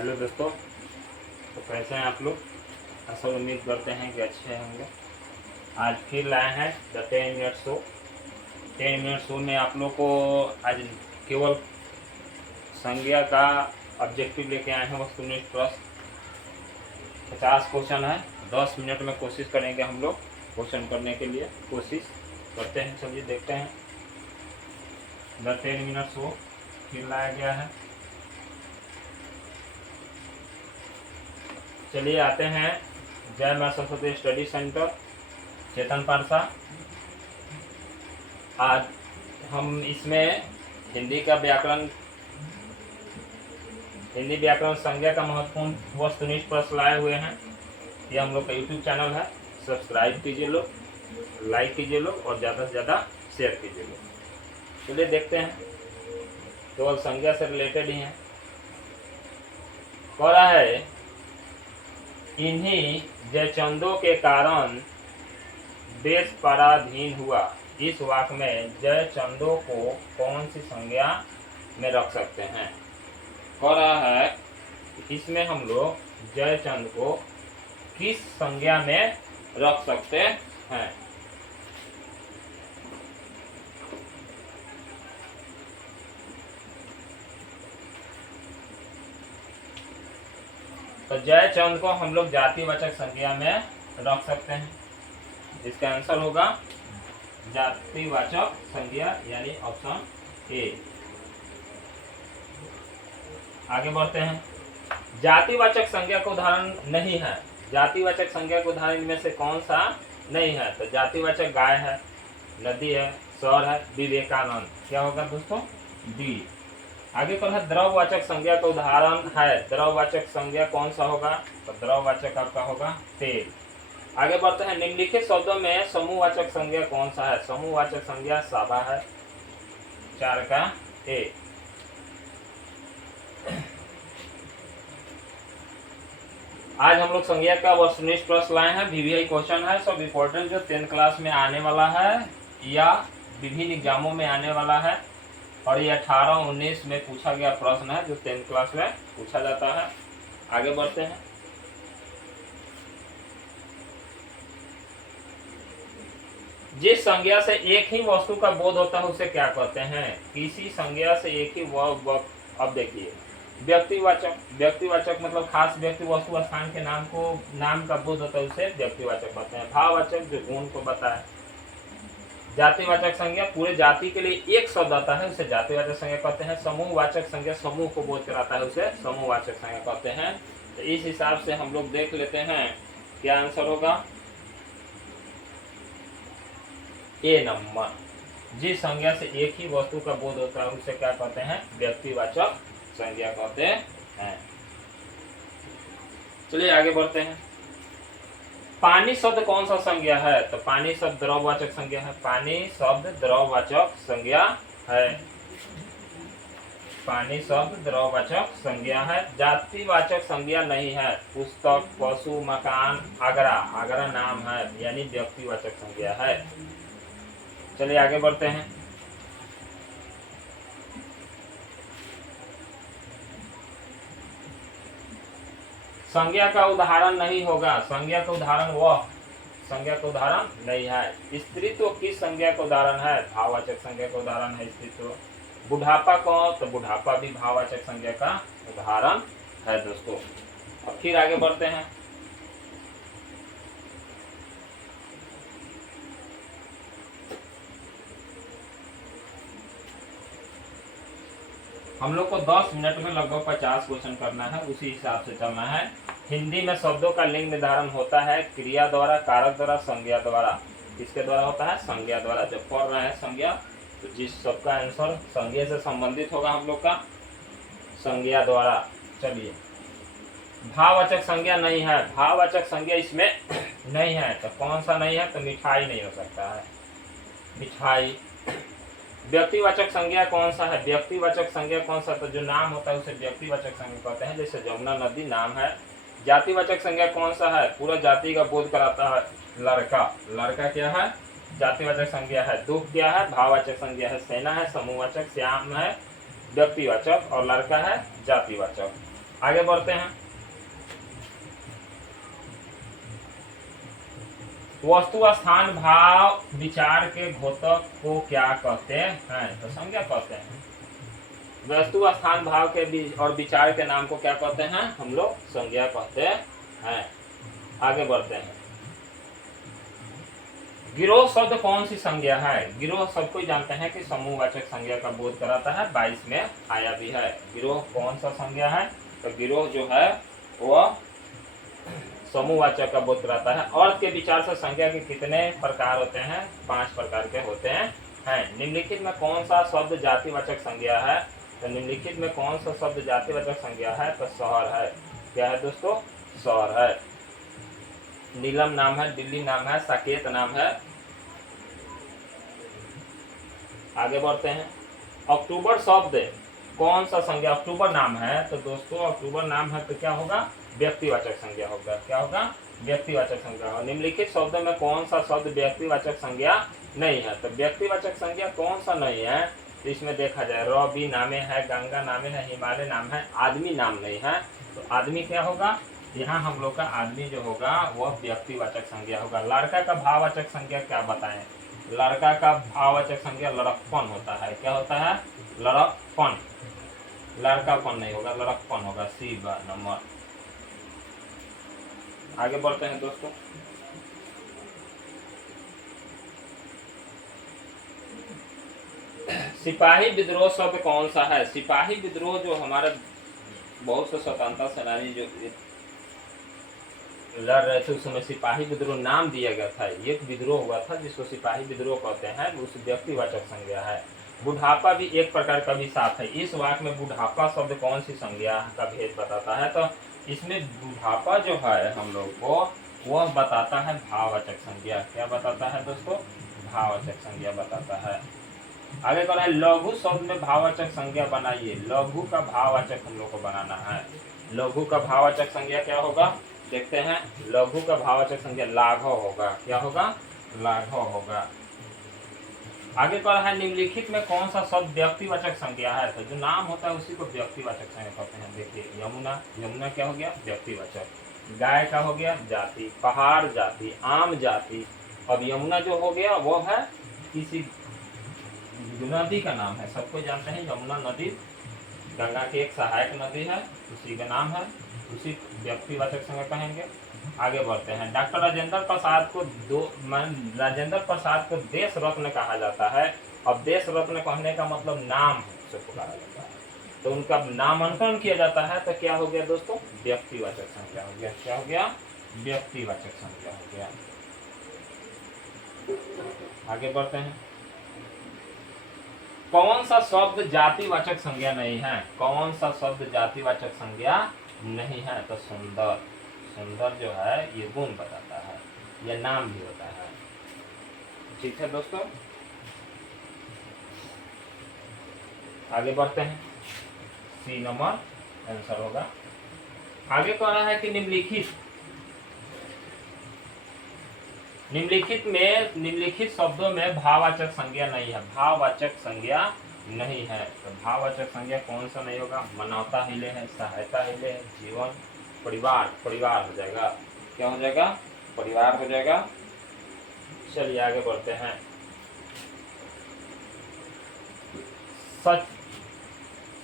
Hello दोस्तों, तो कैसे हैं आप लोग। असल उम्मीद करते हैं कि अच्छे होंगे। आज फिर लाए हैं the 10 minute show. 10 minute show में आप लोग को आज केवल संज्ञा का ऑब्जेक्टिव लेके आए हैं। वस्तुनिष्ठ प्रश्न 50 क्वेश्चन है। 10 मिनट में कोशिश करेंगे हम लोग क्वेश्चन करने के लिए। कोशिश करते हैं, चलिए देखते हैं। द 10 मिनट शो फिर लाया गया है। चलिए आते हैं जय मां सरस्वती स्टडी सेंटर, चेतन पारसा। आज हम इसमें हिंदी व्याकरण संज्ञा का महत्वपूर्ण वस्तुनिष्ठ प्रश्न लाए हुए हैं। ये हम लोग का यूट्यूब चैनल है, सब्सक्राइब कीजिए लोग, लाइक कीजिए लोग और ज़्यादा से ज़्यादा शेयर कीजिए लोग। चलिए देखते हैं, केवल संज्ञा से रिलेटेड ही है। कह रहा है इन्हीं जयचंदों के कारण देश पराधीन हुआ। इस वाक्य में जयचंदों को कौन सी संज्ञा में रख सकते हैं। कह रहा है इसमें हम लोग जयचंद को किस संज्ञा में रख सकते हैं। तो जयचंद को हम लोग जातिवाचक संज्ञा में रख सकते हैं। इसका आंसर होगा जातिवाचक संज्ञा, यानी ऑप्शन ए। आगे बढ़ते हैं। जातिवाचक संज्ञा का उदाहरण नहीं है। जातिवाचक संज्ञा का उदाहरण में से कौन सा नहीं है। तो जातिवाचक गाय है, नदी है, सर है, विवेकानंद। क्या होगा दोस्तों, डी। आगे पर है द्रववाचक संज्ञा का उदाहरण है। द्रववाचक संज्ञा कौन सा होगा। तो द्रववाचक आपका होगा तेल। आगे बढ़ते हैं। निम्नलिखित शब्दों में समूहवाचक संज्ञा कौन सा है। समूहवाचक संज्ञा साबा है, 4 का ए। आज हम लोग संज्ञा का वस्तुनिष्ठ प्रश्न लाए हैं। VVI क्वेश्चन है, सब इम्पोर्टेंट, जो 10th क्लास में आने वाला है या विभिन्न एग्जामों में आने वाला है। और ये 18-19 में पूछा गया प्रश्न है, जो 10th क्लास में पूछा जाता है। आगे बढ़ते हैं। जिस संज्ञा से एक ही वस्तु का बोध होता है उसे क्या कहते हैं। किसी संज्ञा से एक ही अब देखिए, व्यक्तिवाचक। व्यक्तिवाचक मतलब खास व्यक्ति, वस्तु, स्थान के नाम का बोध होता है उसे व्यक्तिवाचक कहते हैं। भाववाचक जो गुण को बताए। जातिवाचक संज्ञा पूरे जाति के लिए एक शब्द आता है, उसे जातिवाचक संज्ञा कहते हैं। समूहवाचक संज्ञा समूह को बोध कराता है, उसे समूहवाचक संज्ञा कहते हैं। तो इस हिसाब से हम लोग देख लेते हैं क्या आंसर होगा। ए नंबर। जिस संज्ञा से एक ही वस्तु का बोध होता है उसे क्या कहते हैं, व्यक्तिवाचक संज्ञा कहते हैं। चलिए आगे बढ़ते हैं। पानी शब्द कौन सा संज्ञा है। तो पानी शब्द द्रववाचक संज्ञा है। पानी शब्द द्रववाचक संज्ञा है। पानी शब्द द्रववाचक संज्ञा है। जातिवाचक संज्ञा नहीं है। पुस्तक, पशु, मकान, आगरा। आगरा नाम है, यानी व्यक्तिवाचक संज्ञा है। चलिए आगे बढ़ते हैं। संज्ञा का उदाहरण नहीं होगा। संज्ञा का उदाहरण संज्ञा का उदाहरण नहीं है। स्त्रीत्व किस संज्ञा का उदाहरण है। भाववाचक संज्ञा का उदाहरण है स्त्रीत्व। बुढ़ापा को, तो बुढ़ापा भी भाववाचक संज्ञा का उदाहरण है दोस्तों। अब फिर आगे बढ़ते हैं। हम लोग को 10 मिनट में लगभग 50 क्वेश्चन करना है, उसी हिसाब से चलना है। हिंदी में शब्दों का लिंग निर्धारण होता है क्रिया द्वारा, कारक द्वारा, संज्ञा द्वारा। किसके द्वारा होता है, संज्ञा द्वारा। जब पढ़ रहे हैं संज्ञा, तो जिस सबका आंसर संज्ञा से संबंधित होगा हम लोग का, संज्ञा द्वारा। चलिए, भाववाचक संज्ञा नहीं है। भाववाचक संज्ञा इसमें नहीं है। तो कौन सा नहीं है, तो मिठाई नहीं हो सकता है, मिठाई। व्यक्तिवाचक संज्ञा कौन सा है। व्यक्तिवाचक संज्ञा कौन सा, तो जो नाम होता है उसे व्यक्तिवाचक संज्ञा कहते हैं, जैसे जमुना नदी नाम है। जातिवाचक संज्ञा कौन सा है, पूरा जाति का बोध कराता है, लड़का। लड़का क्या है, जातिवाचक संज्ञा है। दुख क्या है, भाववाचक संज्ञा है। सेना है समूहवाचक, श्याम है व्यक्तिवाचक और लड़का है जातिवाचक। आगे बढ़ते हैं। वस्तु स्थान भाव विचार के घोतक को क्या कहते हैं? तो संज्ञा कहते हैं। वस्तु स्थान भाव के और विचार के नाम को क्या कहते हैं? हम लोग संज्ञा कहते हैं। आगे बढ़ते हैं। गिरोह शब्द कौन सी संज्ञा है? गिरोह सबको जानते हैं कि समूहवाचक संज्ञा का बोध कराता है, 22 में आया भी है। गिरोह कौन सा संज्ञा है? तो गिरोह जो है वह समूहवाचक का बोध कराता है। अर्थ के विचार से संज्ञा के कितने प्रकार होते हैं? 5 प्रकार के होते हैं। निम्नलिखित में कौन सा शब्द जातिवाचक संज्ञा है? तो निम्नलिखित में कौन सा शब्द जातिवाचक संज्ञा है? तो शहर है। क्या है दोस्तों? शहर है। नीलम नाम है, दिल्ली नाम है, साकेत नाम है। आगे बढ़ते हैं। अक्टूबर शब्द कौन सा संज्ञा? अक्टूबर नाम है तो दोस्तों अक्टूबर नाम है तो क्या होगा? व्यक्तिवाचक संज्ञा होगा। क्या होगा? व्यक्तिवाचक संज्ञा। निम्नलिखित शब्दों में कौन सा शब्द व्यक्तिवाचक संज्ञा नहीं है? तो व्यक्तिवाचक संज्ञा कौन सा नहीं है? तो इसमें देखा जाए रवि नामे है, गंगा नामे है, हिमालय नाम है, आदमी नाम नहीं है। तो आदमी क्या होगा? यहाँ हम लोग का आदमी जो होगा वह व्यक्तिवाचक संज्ञा होगा। लड़का का भाववाचक संज्ञा क्या बताएं? लड़का का भाववाचक संज्ञा लड़कपन होता है। क्या होता है? लड़कपन। लड़कापन नहीं होगा, लड़कपन होगा। C number. आगे बढ़ते हैं दोस्तों। सिपाही विद्रोह शब्द कौन सा है? सिपाही विद्रोह जो हमारे बहुत से स्वतंत्रता सेनानी जो लड़ रहे थे उस समय सिपाही विद्रोह नाम दिया गया था। एक विद्रोह हुआ था जिसको सिपाही विद्रोह कहते हैं, उस व्यक्तिवाचक संज्ञा है। बुढ़ापा भी एक प्रकार का भी साथ है। इस वाक्य में बुढ़ापा शब्द कौन सी संज्ञा का भेद बताता है? तो इसमें बुढ़ापा जो है हम लोग को वह बताता है भाववाचक संज्ञा। क्या बताता है दोस्तों? भाववाचक संज्ञा बताता है। आगे कह रहा है लघु शब्द में भाववाचक संज्ञा बनाइए। लघु का भाववाचक हम लोग को बनाना है। लघु का भाववाचक संज्ञा क्या होगा? देखते हैं। लघु का भाववाचक संज्ञा लाघव होगा। क्या होगा? लाघव होगा। आगे कह रहा है निम्नलिखित में कौन सा शब्द व्यक्तिवाचक संज्ञा है? तो जो नाम होता है उसी को व्यक्तिवाचक संज्ञा कहते हैं। देखिए यमुना, यमुना क्या हो गया? व्यक्तिवाचक। गाय का हो गया जाति, पहाड़ जाति, आम जाति। अब यमुना जो हो गया वो है किसी नदी का नाम है। सबको जानते हैं यमुना नदी गंगा की एक सहायक नदी है, उसी का नाम है, उसी व्यक्तिवाचक संज्ञा कहेंगे। आगे बढ़ते हैं। डॉक्टर राजेंद्र प्रसाद को राजेंद्र प्रसाद को देश रत्न कहा जाता है। अब देश रत्न कहने का मतलब नाम से पुकारा जाता है, तो उनका नामांकन किया जाता है। तो क्या हो गया दोस्तों? व्यक्तिवाचक संज्ञा हो गया। क्या हो गया? व्यक्तिवाचक संज्ञा हो गया। आगे बढ़ते हैं। कौन सा शब्द जातिवाचक संज्ञा नहीं है? कौन सा शब्द जातिवाचक संज्ञा नहीं है? तो सुंदर। सुंदर जो है ये गुण बताता है, यह नाम भी होता है। ठीक है दोस्तों, आगे बढ़ते हैं। सी नंबर आंसर होगा। आगे कह रहा है कि निम्नलिखित शब्दों में भाववाचक संज्ञा नहीं है। भाववाचक संज्ञा नहीं है तो भाववाचक संज्ञा कौन सा नहीं होगा? मानवता हिले है, सहायता हिले है, जीवन, परिवार। परिवार हो जाएगा। क्या हो जाएगा? परिवार हो जाएगा। चलिए आगे बढ़ते हैं।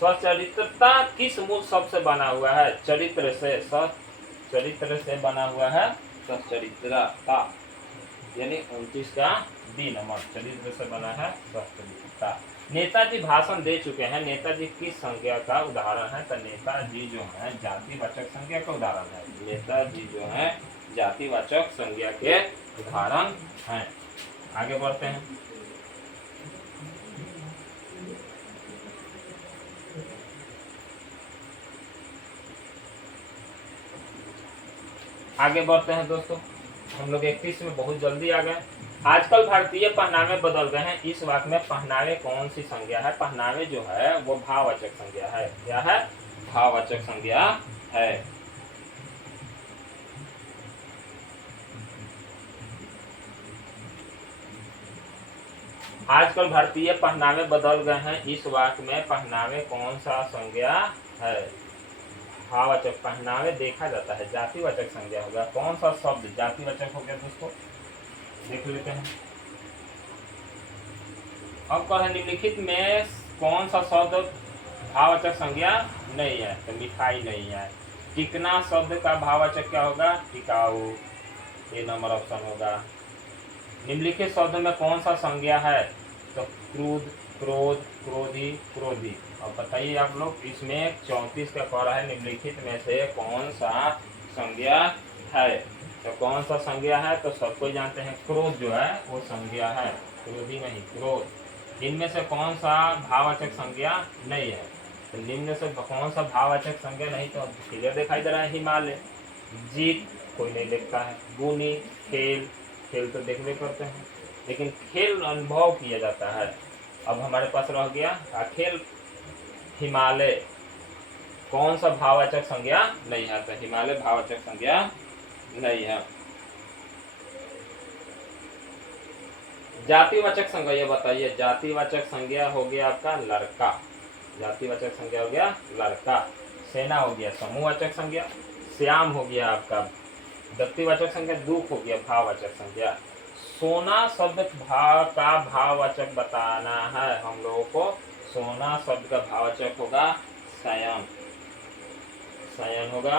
सचरित्रता किस मूल शब्द से बना हुआ है? चरित्र से। चरित्र से बना हुआ है सचरित्रता, यानी 29 का बी नंबर। चरित्र से बना है सचरित्रता। नेताजी भाषण दे चुके हैं। नेताजी किस संज्ञा का उदाहरण है? तो नेताजी जो है जातिवाचक संज्ञा का उदाहरण है। नेताजी जो है जातिवाचक संज्ञा के उदाहरण हैं। आगे बढ़ते हैं। आगे बढ़ते हैं दोस्तों। हम लोग 31 में बहुत जल्दी आ गए। आजकल भारतीय पहनावे बदल गए हैं। इस वाक्य में पहनावे कौन सी संज्ञा है? पहनावे जो है वो भाववाचक संज्ञा है। क्या है? भाववाचक संज्ञा है। आजकल भारतीय पहनावे बदल गए हैं। इस वाक्य में पहनावे कौन सा संज्ञा है? भाववाचक पहनावे देखा जाता है, जातिवाचक संज्ञा होगा। कौन सा शब्द जातिवाचक हो गया दोस्तों, देख लेते हैं। अब कह रहे निम्नलिखित में कौन सा शब्द भाववाचक संज्ञा नहीं है, तो मिठाई नहीं है। टिकना शब्द का भाववाचक क्या होगा, टिकाऊ, ये नंबर ऑप्शन होगा। निम्नलिखित शब्द में कौन सा संज्ञा है, तो क्रोध, क्रोध, क्रोधी, क्रोधी। अब बताइए आप लोग, इसमें 34 का कह रहा है निम्नलिखित में से कौन सा संज्ञा है, तो कौन सा संज्ञा है, तो सबको जानते हैं क्रोध जो है वो संज्ञा है, क्रोधी नहीं, क्रोध। इनमें से कौन सा भाववाचक संज्ञा नहीं है, तो निम्न से कौन सा भाववाचक संज्ञा नहीं, तो क्लियर दिखाई दे रहा है हिमालय। जीत कोई नहीं देखता है। गुनी, खेल, खेल तो देखने करते हैं, लेकिन खेल अनुभव किया जाता है। अब हमारे पास रह गया खेल, हिमालय कौन सा भाववाचक संज्ञा नहीं है, तो हिमालय भाववाचक संज्ञा नहीं है। जातिवाचक संज्ञा ये बताइए, जातिवाचक संज्ञा हो गया आपका लड़का, जातिवाचक संज्ञा हो गया लड़का। सेना हो गया समूहवाचक संज्ञा। श्याम हो गया आपका व्यक्तिवाचक संज्ञा। दुख हो गया भाववाचक संज्ञा। सोना शब्द का भाववाचक बताना है हम लोगों को। सोना शब्द का भाववाचक होगा शयन, शयन होगा।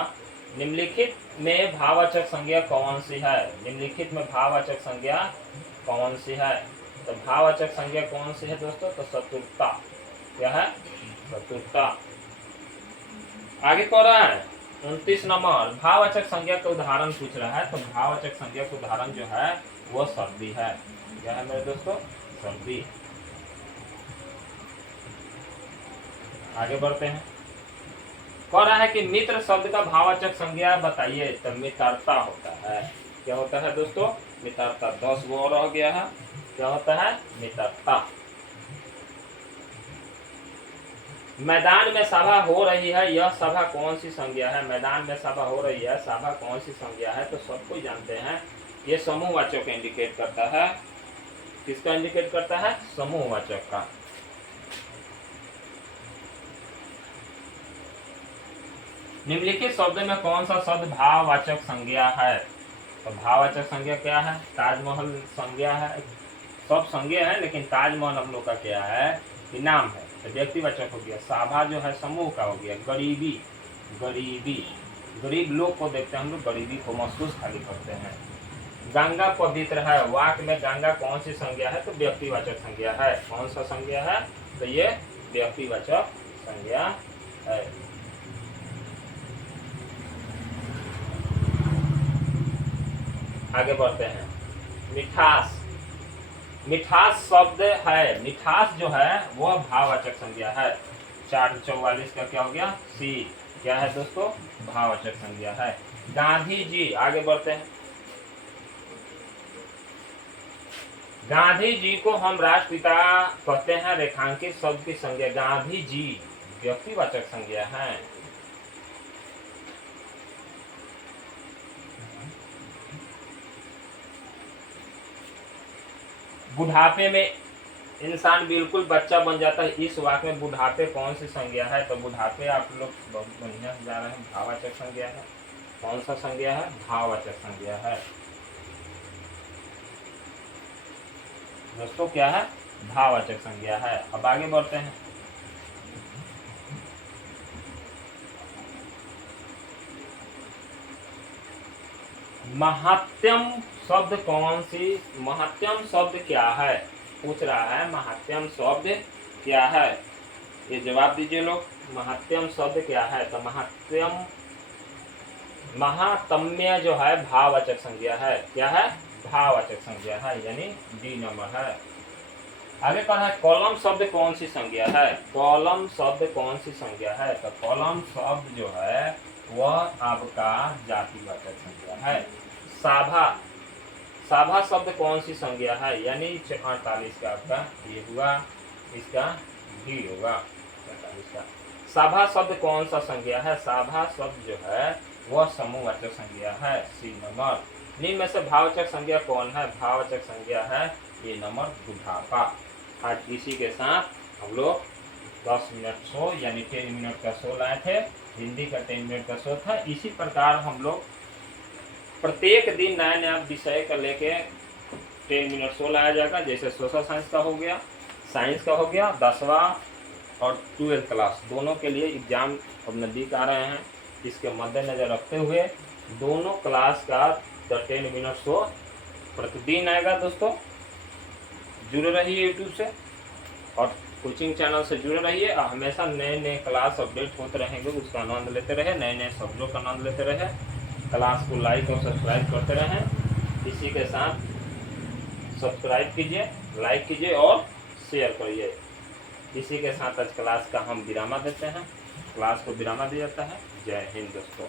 निम्नलिखित में भाववाचक संज्ञा कौन सी है, निम्नलिखित में भाववाचक संज्ञा कौन सी है, तो भाववाचक संज्ञा कौन सी है दोस्तों, तो चतुरता। क्या है, चतुरता। आगे कह रहा है 29 नंबर, भाववाचक संज्ञा का उदाहरण पूछ रहा है, तो भाववाचक संज्ञा का उदाहरण जो है वो सर्दी है। क्या है मेरे दोस्तों, सर्दी। आगे बढ़ते हैं। कह रहा है कि मित्र शब्द का भाववाचक संज्ञा बताइए, तो मित्रता होता है। क्या होता है दोस्तों, मित्रता। 10 वो रह गया है, क्या होता है, मित्रता। मैदान में सभा हो रही है, यह सभा कौन सी संज्ञा है, मैदान में सभा हो रही है, सभा कौन सी संज्ञा है, तो सबको जानते हैं ये समूहवाचक इंडिकेट करता है। किसका इंडिकेट करता है, समूहवाचक का। निम्नलिखित शब्द में कौन सा शब्द भाववाचक संज्ञा है, तो भाववाचक संज्ञा क्या है, ताजमहल संज्ञा है, सब संज्ञा है, लेकिन ताजमहल हम लोग का क्या है, कि नाम है, तो व्यक्तिवाचक हो गया। साभा जो है समूह का हो गया। गरीबी, गरीबी, गरीब लोग को देखते हैं हम लोग, गरीबी को महसूस खाली करते हैं। गंगा पवित्र है, वाक्य में गंगा कौन सी संज्ञा है, तो व्यक्तिवाचक संज्ञा है। कौन सा संज्ञा है, तो ये व्यक्तिवाचक संज्ञा है। आगे बढ़ते हैं। मिठास, मिठास शब्द है, मिठास जो है वह भाववाचक संज्ञा है। 444 का क्या हो गया, सी। क्या है दोस्तों, भाववाचक संज्ञा है। गांधी जी, आगे बढ़ते हैं। गांधी जी को हम राष्ट्रपिता कहते हैं, रेखांकित शब्द की संज्ञा गांधी जी व्यक्तिवाचक संज्ञा है। बुढ़ापे में इंसान बिल्कुल बच्चा बन जाता है, इस वाक्य में बुढ़ापे कौन सी संज्ञा है, तो बुढ़ापे आप लोग बहुत बढ़िया से जा रहे हैं, भाववाचक संज्ञा है। कौन सा संज्ञा है, भाववाचक संज्ञा है दोस्तों। क्या है, भाववाचक संज्ञा है। अब आगे बढ़ते हैं। महात्यम शब्द कौन सी, महात्यम शब्द क्या है, पूछ रहा है महात्यम शब्द क्या है, ये जवाब दीजिए लोग। महात्यम शब्द क्या है, तो महात्यम, महातम्य जो है भाववाचक संज्ञा है। क्या है, भाववाचक संज्ञा है, यानी डी नंबर है। आगे कहा है कॉलम शब्द कौन सी संज्ञा है, कॉलम शब्द कौन सी संज्ञा है, तो कॉलम शब्द जो है वह आपका जातिवाचक संज्ञा है। साभा, साभा शब्द कौन सी संज्ञा है, यानी 48 का आपका ये हुआ, इसका भी होगा 48 का। साभा शब्द कौन सा संज्ञा है, साभा शब्द जो है वह समूहवाचक संज्ञा है, सी नंबर। निम्न में से भाववाचक संज्ञा कौन है, भाववाचक संज्ञा है ये नंबर बुढ़ापा। आज इसी के साथ हम लोग 10 मिनट शो यानी 10 मिनट का शो लाए थे। हिंदी का 10 मिनट का शो था। इसी प्रकार हम लोग प्रत्येक दिन नया नया विषय का लेके 10 मिनट शो लाया जाएगा। जैसे सोशल साइंस का हो गया, साइंस का हो गया, 10वां और 12th क्लास दोनों के लिए एग्जाम अब नज़दीक आ रहे हैं। इसके मद्देनज़र रखते हुए दोनों क्लास का 10 मिनट शो प्रतिदिन आएगा। दोस्तों जुड़े रहिए यूट्यूब से और कोचिंग चैनल से जुड़े रहिए। हमेशा नए नए क्लास अपडेट होते रहेंगे, उसका आनंद लेते रहे, नए नए शब्दों का आनंद लेते रहे। क्लास को लाइक और सब्सक्राइब करते रहें। इसी के साथ सब्सक्राइब कीजिए, लाइक कीजिए और शेयर करिए। इसी के साथ आज क्लास का हम विराम देते हैं। क्लास को विराम दिया जाता है। जय हिंद दोस्तों।